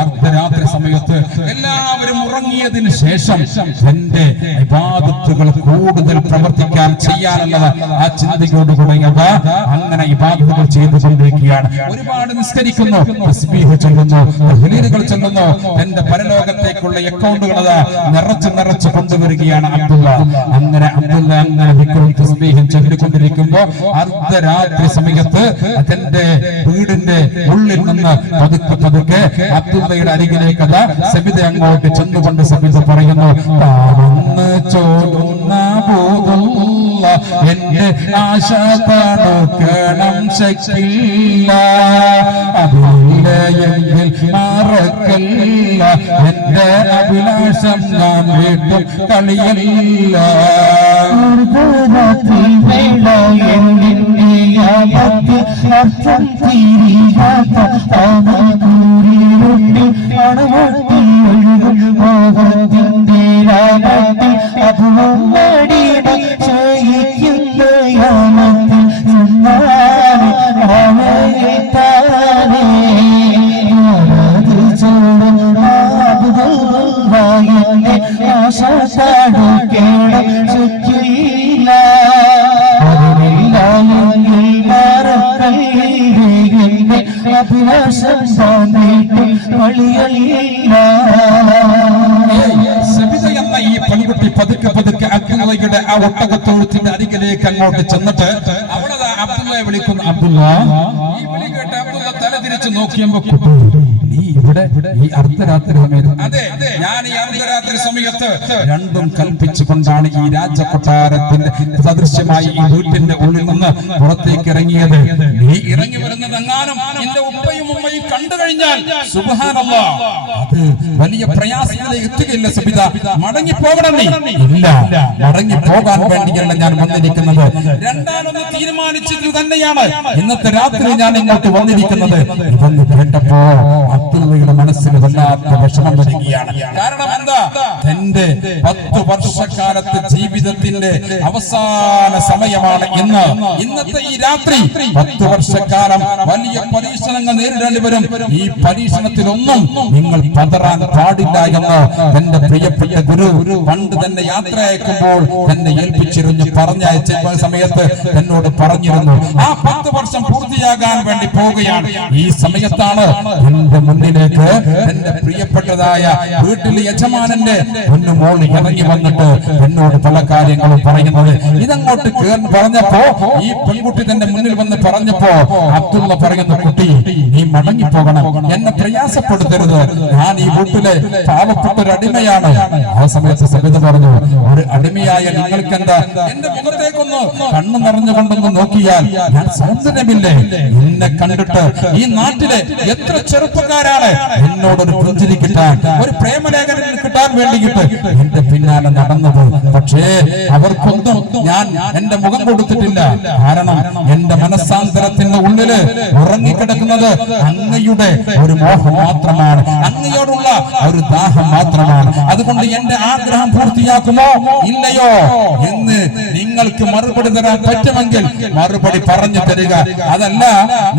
അർദ്ധരാത്രി സമയത്ത് എല്ലാവരും ഉറങ്ങിയതിന് ശേഷം എന്റെ ഇബാദത്തുകൾ കൂടുതൽ പ്രവർത്തിക്കാൻ ചെയ്യാനുള്ള ആ ചിന്തയോട് തുടങ്ങിയത് അങ്ങനെ ഇബാദത്തുകൾ ചെയ്തുകൊണ്ടിരിക്കുകയാണ്. ഒരുപാട് നിസ്കരിക്കുന്നു തസ്ബീഹ് ചൊല്ലുന്നു തഹ്ലീലുകൾ ചൊല്ലുന്നു. എന്റെ പരലോകത്തേക്കുള്ള അക്കൗണ്ടുകൾ നിറച്ച് നിറച്ച് കൊണ്ടുവരികയാണ് അബ്ദുള്ള. അങ്ങനെ അബ്ദുള്ള അങ്ങനെ വിക്രം തസ്ബീഹും ചൊല്ലിക്കൊണ്ടിരിക്കുമ്പോ അർദ്ധരാത്രി സമയത്ത് അതെന്റെ വീടിന്റെ ഉള്ളിൽ നിന്ന് പതുക്കെ പതുക്കെ അബ്ദുള്ളയുടെ അരികിലേക്ക് അതാ സബിത അങ്ങോട്ട് ചെന്നുകൊണ്ട് സബിത പറയുന്നു താണെന്ന് ചോടുന്ന ബോധമുള്ള എന്റെ ആശ തണുക്കണം ശക്തില്ല അതില്ല എങ്കിൽ മറക്കല്ല. എന്റെ അഭിലാഷം ഞാൻ വീട്ടും കളിയല്ല. അർത്ഥം തീരിയാത്ത ആമകൂരിയുണ്ട് അബ്ദുള്ളയുടെ ആ ഒട്ടകത്തൊഴുത്തിന്റെ അരികിലേക്ക് അങ്ങോട്ട് ചെന്നിട്ട് അവളത് അബ്ദുള്ള വിളിക്കുന്നു അബ്ദുള്ള? ഈ വിളി കേട്ട് അബ്ദുള്ള തല തിരിച്ചു നോക്കിയപ്പോ കുട്ടി. ഇവിടെ ഈ അർദ്ധരാത്രി സമയത്ത് അതെ ഞാൻ ഈ അർദ്ധരാത്രി സമയത്ത് രണ്ടും കൽപ്പിച്ചുകൊണ്ടാണ് ഈ രാജകൊട്ടാരത്തിന്റെ സദൃശ്യമായി ഈ വീട്ടിന്റെ ഉള്ളിൽ നിന്ന് പുറത്തേക്ക് ഇറങ്ങിയത്. നീ ഇറങ്ങി വരുന്നത് എങ്ങാനും എന്റെ ഉപ്പയും ഉമ്മയും കണ്ടു കഴിഞ്ഞാൽ സുബഹാനല്ല. അത് വലിയ പ്രയാസത്തിലേക്ക് എത്തുകയില്ല സബിത. മടങ്ങി പോകണം നീ. ഇല്ല മടങ്ങി പോകാൻ വേണ്ടിയല്ല ഞാൻ വന്നിരിക്കുന്നത്. രണ്ടാമത് തീരുമാനിച്ചത് തന്നെയാണ് ഇന്നത്തെ രാത്രി ഞാൻ ഇങ്ങോട്ട് വന്നിരിക്കുന്നത്. ഇതൊന്ന് കേട്ടപ്പോ അബ്ദുള്ളയുടെ മനസ്സിന് വല്ലാത്ത വിഷമം വരികയാണ്. കാരണം എന്താ? തന്റെ പത്ത് വർഷക്കാലത്തെ ജീവിതത്തിന്റെ അവസാന സമയമാണ് ഇന്ന്. ഇന്നത്തെ ഈ രാത്രി പത്ത് വർഷക്കാലം വലിയ പരീക്ഷണങ്ങൾ നേരിടേണ്ടി വരും. ഈ പരീക്ഷണത്തിലൊന്നും നിങ്ങൾ പതറാൻ പാടില്ല എന്ന് എന്റെ പ്രിയപ്പെട്ട ഗുരു പണ്ട് തന്നെ യാത്ര അയക്കുമ്പോൾ എന്നെ ഏൽപ്പിച്ചിരുന്നു പറഞ്ഞയച്ച സമയത്ത് എന്നോട് പറഞ്ഞിരുന്നു ആ പത്ത് വർഷം പൂർത്തിയാകാൻ വേണ്ടി പോവുകയാണ്. ഈ സമയത്താണ് എന്റെ മുന്നിലേക്ക് എന്റെ പ്രിയപ്പെട്ടതായ വീട്ടിൽ യജമാനന്റെ ഒന്ന് മോൾ ഇറങ്ങി വന്നിട്ട് എന്നോട് പല കാര്യങ്ങളും പറയുന്നത്. ഇതങ്ങോട്ട് പറഞ്ഞപ്പോ ഈ പെൺകുട്ടി തന്റെ മുന്നിൽ വന്ന് പറഞ്ഞപ്പോ അബ്ദുള്ള പറയുന്ന കുട്ടി നീ മടങ്ങി പോകണം എന്നെ പ്രയാസപ്പെടുത്തരുത്. ഞാൻ ഈ വീട്ടിലെ പാവപ്പെട്ട ഒരു അടിമയാണ്. ആ സമയത്ത് സബിത പറഞ്ഞു ഒരു അടിമയായ നിങ്ങൾക്ക് എന്താ എന്റെ മുഖത്തേക്കൊന്ന് കണ്ണു നിറഞ്ഞുകൊണ്ടൊന്ന് നോക്കിയാൽ ഞാൻ സൗന്ദര്യമില്ലേ എന്നെ കണ്ടിട്ട് ഈ നാട്ടിലെ എത്ര ചെറുപ്പക്കാരാണ്? എന്നോടൊരു പുഞ്ചിരി കിട്ടാൻ ഒരു പ്രേമലേഖനം കിട്ടാൻ വേണ്ടിയിട്ട് എന്റെ പിന്നാലെ നടന്നത്. പക്ഷേ അവർക്കൊന്നും ഞാൻ എന്റെ മുഖം കൊടുത്തിട്ടില്ല. കാരണം എന്റെ മനസ്സാന്തരത്തിന്റെ ഉള്ളിൽ ഉറങ്ങിക്കിടക്കുന്നത് അങ്ങയുടെ ഒരു മോഹം മാത്രമാണ്. അങ്ങയോടുള്ള ഒരു ദാഹം മാത്രമാണ്. അതുകൊണ്ട് എന്റെ ആഗ്രഹം പൂർത്തിയാക്കുമോ? ഇല്ലയോ? എന്ന് നിങ്ങൾക്ക് മറുപടി തരാൻ പറ്റുമെങ്കിൽ മറുപടി പറഞ്ഞു തരിക. അതല്ല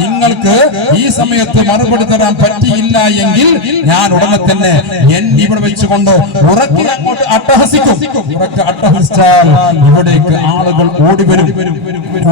നിങ്ങൾക്ക് ഈ സമയത്ത് മറുപടി തരാൻ പറ്റിയില്ല എങ്കിൽ ഞാൻ ഉടനെ തന്നെ എന്നെ ഇവിടെ വെച്ചുകൊണ്ട് ഉറക്കി അങ്ങോട്ട് അട്ടഹസിക്കും. ഉറക്കെ അട്ടഹസിച്ചാൽ ഇവിടേക്ക് ആളുകൾ ഓടി വരും.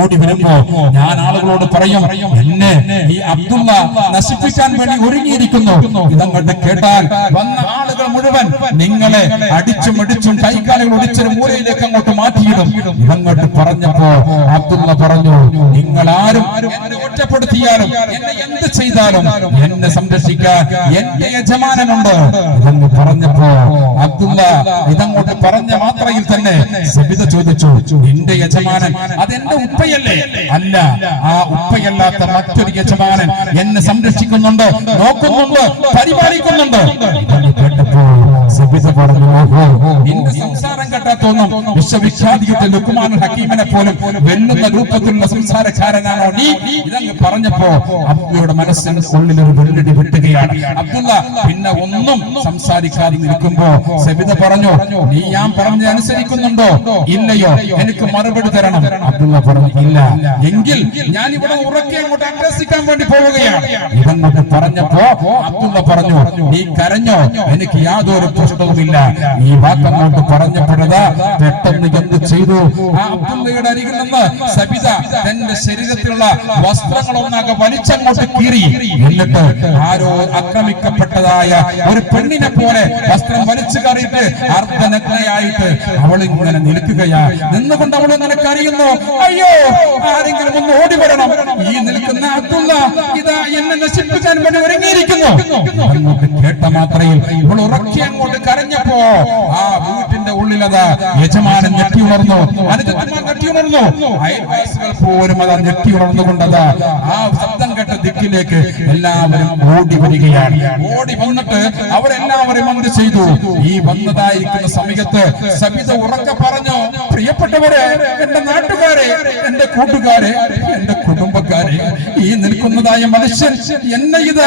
ഓടി വരുമ്പോ ഞാൻ ആളുകളോട് പറയും എന്നെ ഈ അബ്ദുള്ള നശിപ്പിക്കാൻ വേണ്ടി ഒരുങ്ങിയിരിക്കുന്നു. ഇതങ്ങോട്ട് കേട്ടാൽ വന്ന ആളുകൾ മുഴുവൻ നിങ്ങളെ അടിച്ചും അടിച്ചും കൈകാലുകൾ ഒടിച്ചൊരു മൂലയിലേക്ക് അങ്ങോട്ട് മാറ്റിയിടും. ഇതങ്ങോട്ട് പറഞ്ഞപ്പോ അബ്ദുള്ള പറഞ്ഞു നിങ്ങൾ ആരും എന്നെ ഒറ്റപ്പെടുത്തിയാലും എന്നെ എന്ത് ചെയ്താലും എന്നെ സംരക്ഷിക്കാൻ എന്റെ യജമാനനുണ്ട്. ഇതങ്ങ് പറഞ്ഞപ്പോ അബ്ദുള്ള ഇതങ്ങോട്ട് പറഞ്ഞ മാത്രയിൽ തന്നെ സബിത ചോദിച്ചു എന്റെ യജമാനൻ അതെന്റെ ഉപ്പയല്ലേ? അല്ല ആ ഉപ്പയല്ലാത്ത മറ്റൊരു യജമാനൻ എന്നെ സംരക്ഷിക്കുന്നുണ്ട് നോക്കുന്നുണ്ട് പരിപാലിക്കുന്നുണ്ട്. ഓഹോ സംസാരം കേട്ടാ തോന്നും. വിശ്വവിഖ്യാതിയുടെ ലുക്കുമാൻ ഹക്കീമിനെ പോലും വെല്ലുന്ന രൂപത്തിലുള്ള സംസാരക്കാരനാണോ നീ? ഇതങ്ങ് പറഞ്ഞപ്പോ അബ്ദുള്ളയുടെ മനസ്സിന് ഉള്ളിൽ ഒരു വെള്ളടി വെട്ടുകയാണ്. അബ്ദുള്ള പിന്നെ ഒന്നും സംസാരിക്കാതെ നിൽക്കുമ്പോ സബിത പറഞ്ഞു നീ ഞാൻ പറഞ്ഞ അനുസരിക്കുന്നുണ്ടോ? ഇല്ലയോ എനിക്ക് മറുപടി തരണം. അബ്ദുള്ള പറഞ്ഞു ഇല്ല എങ്കിൽ ഞാൻ ഇവിടെ ഉറക്കെ അങ്ങോട്ട് അഭ്യസിക്കാൻ വേണ്ടി പോവുകയാണ്. ഇതങ്ങോട്ട് പറഞ്ഞപ്പോ അബ്ദുള്ള പറഞ്ഞു നീ കരഞ്ഞോ? എനിക്ക് യാതൊരു പ്രശ്നവുമില്ല ഈ വാക്കങ്ങോട്ട് പറഞ്ഞപ്പോഴത് പെട്ടെന്ന് എന്ത് ചെയ്തു? ആ അബ്ദുള്ളയുടെ അരികിൽ നിന്ന് സബിത തന്റെ ശരീരത്തിലുള്ള വസ്ത്രങ്ങളൊന്നാകെ വലിച്ചങ്ങോട്ട് കീറി. എന്നിട്ട് ആരോ അക്രമിക്കപ്പെട്ടതായ ഒരു പെണ്ണിനെ പോലെ വസ്ത്രം വലിച്ചു കയറിയിട്ട് അർദ്ധനഗ്നയായിട്ട് അവൾ ഇങ്ങനെ നിൽക്കുകയാ. നിന്നുകൊണ്ട് അവൾ നിനക്കറിയുന്നു അയ്യോ ആരെങ്കിലും ഒന്ന് ഓടി വരണം. ഈ നിൽക്കുന്ന അബ്ദുള്ള ഇതാ എന്നെ നശിപ്പിക്കാൻ വേണ്ടി ഒരുങ്ങിയിരിക്കുന്നു. കേട്ട മാത്രയിൽ ഇവൾ ഉറക്കി അങ്ങോട്ട് കരഞ്ഞപ്പോ ആ വീട്ടിന്റെ ഉള്ളിലത് യജമാനൻ ഞെട്ടി ഉണർന്നു. അനുജന്മാർ ഞെട്ടി ഉണർന്നു. അയൽവാസികൾ പോലും അത് ഞെട്ടി ഉണർന്നുകൊണ്ടത് ആ ശബ്ദം കേട്ട ദിക്കിലേക്ക് എല്ലാവരും ഓടി വരികയാണ്. ഓടി വന്നിട്ട് അവരെല്ലാവരും എന്ത് ചെയ്തു? ഈ വന്നതായിരിക്കുന്ന സമയത്ത് സബിത ഉറക്കെ പറഞ്ഞു പ്രിയപ്പെട്ടവരെ എന്റെ നാട്ടുകാരെ എന്റെ കൂട്ടുകാരെ എന്റെ കുടുംബക്കാരെ ഈ നിൽക്കുന്നതായ മനുഷ്യൻ എന്നെ ഇത്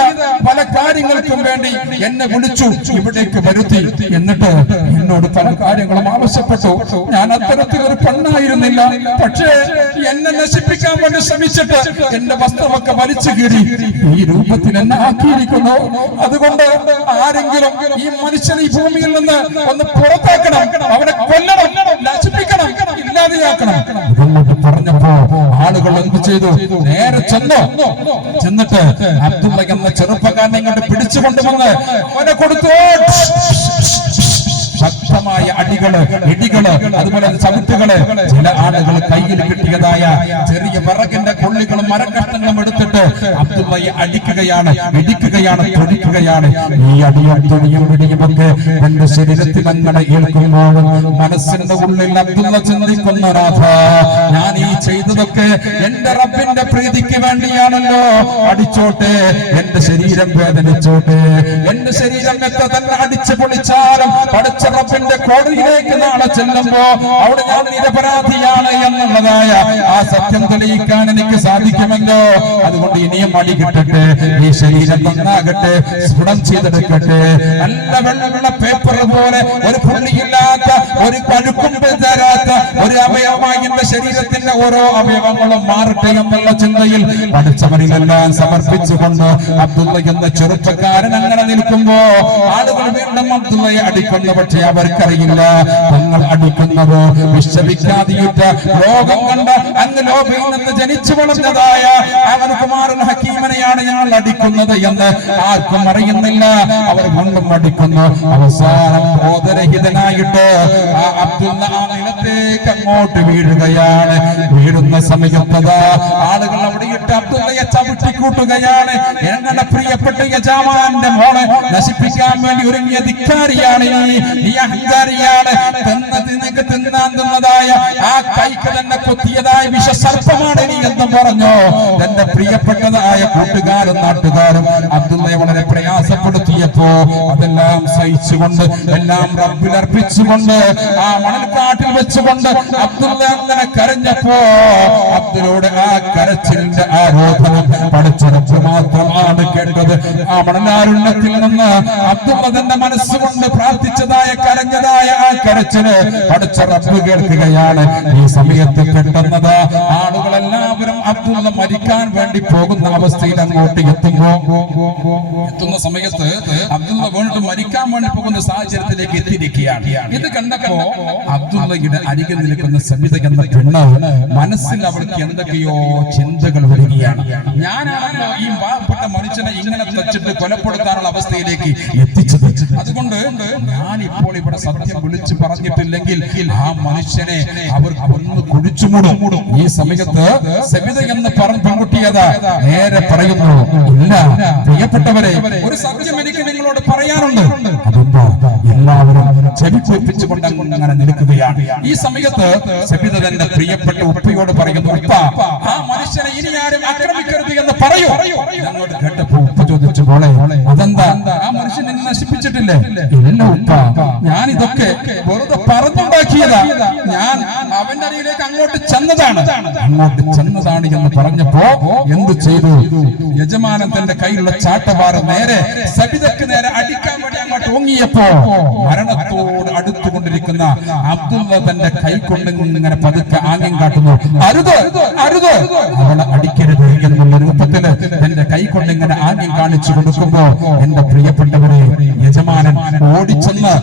പല കാര്യങ്ങൾക്കും വേണ്ടി എന്നെ വിളിച്ചു. ഇവിടേക്ക് വരുത്തി. എന്നിട്ട് എന്നോട് പല കാര്യങ്ങളും ആവശ്യപ്പെട്ടു. ഞാൻ അത്തരത്തിൽ ഒരു പെണ്ണായിരുന്നില്ല. പക്ഷേ എന്നെ നശിപ്പിക്കാൻ വേണ്ടി ശ്രമിച്ചിട്ട് എന്റെ വസ്ത്രമൊക്കെ വലിച്ചു കീറി ഈ രൂപത്തിൽ എന്നെ ആക്കിയിരിക്കുന്നു. അതുകൊണ്ട് ആരെങ്കിലും ഈ മനുഷ്യനെ ഈ ഭൂമിയിൽ നിന്ന് ഒന്ന് പുറത്താക്കണം. അവനെ കൊല്ലണം. നശിപ്പിക്കണം. ഇല്ലാതെയാക്കണം ഇതങ്ങോട്ട് പറഞ്ഞപ്പോ ആളുകൾ എന്ത് ചെയ്തു? നേരെ ചെന്നു. ചെന്നിട്ട് അബ്ദുള്ള എന്ന ചെറുപ്പക്കാരനെ ഇങ്ങോട്ട് പിടിച്ചുകൊണ്ടുവന്ന് അവനെ കൊടുത്തു. ശക്തമായ അടികൾ ഇടികൾ അതുപോലെ ചവിട്ടുകൾ ചില ആളുകൾ കയ്യിൽ കിട്ടിയതായ ചെറിയ വിറകിന്റെ കൊള്ളികളും മരക്കഷ്ണങ്ങളും എടുത്തിട്ട് അബ്ദുള്ളയെ അടിക്കുകയാണ് ഇടിക്കുകയാണ് തൊടിക്കുകയാണ്. ഈ അടിയും തൊടിയും ഇടിയുമൊക്കെ എന്റെ ശരീരത്തിൽ അങ്ങനെ ഏൽക്കുമ്പോൾ മനസ്സിന്റെ ഉള്ളിൽ അബ്ദുള്ള ചിന്തിക്കുന്ന രാധ ഞാൻ ഈ ചെയ്തതൊക്കെ എന്റെ റബ്ബിന്റെ പ്രീതിക്ക് വേണ്ടിയാണല്ലോ. അടിച്ചോട്ടെ എന്റെ ശരീരം വേദനിച്ചോട്ടെ. എന്റെ ശരീരം എത്ര തന്നെ അടിച്ചു പൊളിച്ചാലും പഠിച്ച റബ്ബിന്റെ കോടതിയിലേക്ക് നാളെ ചെല്ലുമ്പോ അവിടെ ഞാൻ നിരപരാധിയാണ് എന്നുള്ളതായ ആ സത്യം തെളിയിക്കാൻ എനിക്ക് സാധിക്കുമല്ലോ. അതുകൊണ്ട് ഇനിയും അടി കിട്ടട്ടെ ഈ ശരീരം നന്നാകട്ടെ സ്ഫുടം ചെയ്തെടുക്കട്ടെ. നല്ല വെള്ള വെള്ള പേപ്പർ പോലെ ഒരു പുള്ളിയില്ലാത്ത ഒരു പഴുക്കും തരാത്ത ഒരു അവയവമായി ശരീരത്തിന്റെ ഓരോ അവയവങ്ങളും മാറട്ടെ എന്നുള്ള ചിന്തയിൽ പഠിച്ചവരിലെല്ലാം സമർപ്പിച്ചുകൊണ്ട് അബ്ദുള്ള എന്ന ചെറുപ്പക്കാരൻ അങ്ങനെ നിൽക്കുമ്പോ ആളുകൾ വീണ്ടും അബ്ദുള്ളയെ അടിക്കുന്നു. പക്ഷെ അവർക്കറിയില്ല തങ്ങൾ അടിക്കുന്നത് വിശ്രമിക്കാതെയിട്ട് ലോകം കണ്ട് അങ്ങ് ലോകയിൽ നിന്ന് ജനിച്ചു വളർന്നതായ അവൻ കുമാരൻ ഹക്കീമനെയാണ് ഞങ്ങൾ അടിക്കുന്നത് എന്ന് ആർക്കും അറിയുന്നില്ല. അവർ വീണ്ടും അടിക്കുന്നു. അവസാനം ബോധരഹിതനായിട്ട് ആ അബ്ദുള്ള നിലത്തേക്ക് അങ്ങോട്ട് വീഴുകയാണ്. വീഴുന്ന സമയത്തത് ആളുകൾ അവിടെ ഇട്ട് അബ്ദുള്ളയെ ചവിട്ടിക്കൂട്ടുകയാണ്. ഞങ്ങളുടെ പ്രിയപ്പെട്ട യജമാന്റെ മോളെ നശിപ്പിക്കാൻ വേണ്ടി ഒരുങ്ങിയ ധിക്കാരിയാണ് നീ അഹങ്കാരിയാണ്. തന്നത് നിനക്ക് തിന്നാൻ തിന്നതായ ആ കൈക്ക് തന്നെ കൊത്തിയതായ വിഷസർപ്പമാണ് നീ എന്ന് പറഞ്ഞു. തന്റെ പ്രിയപ്പെട്ടതായ കൂട്ടുകാരും നാട്ടുകാരും അബ്ദുള്ളയെ വളരെ പ്രയാസപ്പെടുത്തിയപ്പോ അതെല്ലാം സഹിച്ചുകൊണ്ട് എല്ലാം റബ്ബിൽ അർപ്പിച്ചുകൊണ്ട് ആ മണൽക്കാട്ടിൽ വെച്ചുകൊണ്ട് അബ്ദുള്ള അങ്ങനെ കരഞ്ഞപ്പോ അബ്ദുലോട് ആ കരച്ചിലിന്റെ ആരോപണം പഠിച്ചെടുപ്പ് മാത്രമാണ് കേട്ടത്. ആ മണലാരുണ്യത്തിൽ നിന്ന് അബ്ദുള്ള തന്റെ മനസ്സുകൊണ്ട് പ്രാർത്ഥിച്ചതായ കരഞ്ഞതായ ആ കരച്ചിൽ പഠിച്ച റബ്ബ് കേൾക്കുകയാണ്. ഈ സമയത്ത് പെട്ടെന്നത് ആളുകളെല്ലാവരും അബ്ദുള്ള മരിക്കാൻ വേണ്ടി പോകുന്ന അവസ്ഥയിൽ അങ്ങോട്ട് എത്തുന്നു. എത്തുന്ന സമയത്ത് അബ്ദുള്ള വീണ്ടും മരിക്കാൻ വേണ്ടി പോകുന്ന സാഹചര്യത്തിലേക്ക് എത്തിയിരിക്കുകയാണ്. ഇത് കണ്ടപ്പോ അബ്ദുള്ളയുടെ അരികിൽ നിൽക്കുന്ന സമിത എന്ന പെണ്ണ് മനസ്സിൽ അവൾക്ക് എന്തൊക്കെയോ ചിന്തകൾ വരികയാണ്. ഞാനാണല്ലോ ഈ പാവപ്പെട്ട മനുഷ്യനെ ഇങ്ങനെ തച്ചിട്ട് കൊലപ്പെടുത്താനുള്ള അവസ്ഥയിലേക്ക് എത്തിച്ചത്. അതുകൊണ്ട് ഞാൻ ഇപ്പോൾ ഇവിടെ സത്യം വിളിച്ചു പറഞ്ഞിട്ടില്ലെങ്കിൽ ആ മനുഷ്യനെ അവർ കൊന്നു കുഴിച്ചുമൂടും ഈ സമയത്ത് സമിത എന്ന് പറഞ്ഞു പെൺകുട്ടിയതാ നേരെ പറയുന്നു ഇല്ല പ്രിയപ്പെട്ടവരെ ഒരു സത്യം എനിക്ക് നിങ്ങളോട് പറയാറുണ്ട് അതെന്താ? എല്ലാവരും ചെവിപ്പിച്ചുകൊണ്ട് അങ്ങനെ നിൽക്കുകയാണ്. ഈ സമയത്ത് സബിത തന്റെ പ്രിയപ്പെട്ട ഉപ്പയോട് പറയുന്നു ഉപ്പ ആ മനുഷ്യനെ ഇനി ആരും ആക്രമിക്കരുത് എന്ന് പറയൂ. ഞങ്ങളോട് കേട്ടപ്പോ ഉപ്പ ചോദിച്ചു പോളെ അതെന്താ? ആ മനുഷ്യൻ എന്നെ നശിപ്പിച്ചിട്ടില്ലേ? ഇല്ല ഉപ്പ. ഞാൻ ഇതൊക്കെ വെറുതെ പറഞ്ഞുണ്ടാക്കിയതാ ഞാൻ അവന്റെ അരിയിലേക്ക് അങ്ങോട്ട് ചെന്നതാണ്. അങ്ങോട്ട് ചെന്നതാണ് എന്ന് പറഞ്ഞപ്പോ എന്ത് ചെയ്തു? യജമാനൻ തന്റെ കയ്യിലുള്ള ചാട്ടവാറ നേരെ സബിതക്ക് നേരെ അടിക്കാൻ വേണ്ടി അങ്ങോട്ട് ഓങ്ങിയപ്പോ മരണത്തോട് അടുത്തുകൊണ്ടിരിക്കുന്ന അബ്ദുള്ള തന്റെ കൈ കൊണ്ട് ഇങ്ങനെ പതുക്കെ ആംഗ്യം കാട്ടുന്നു. അരുത് അരുത്. അവളെ അടിക്കരുത് എന്നുള്ള രൂപത്തിൽ തന്റെ കൈ കൊണ്ട് ഇങ്ങനെ ആംഗ്യം കാണിച്ചു കൊടുക്കുമ്പോ എന്റെ പ്രിയപ്പെട്ടവരെ യജമാനൻ ഓടിച്ചെന്ന്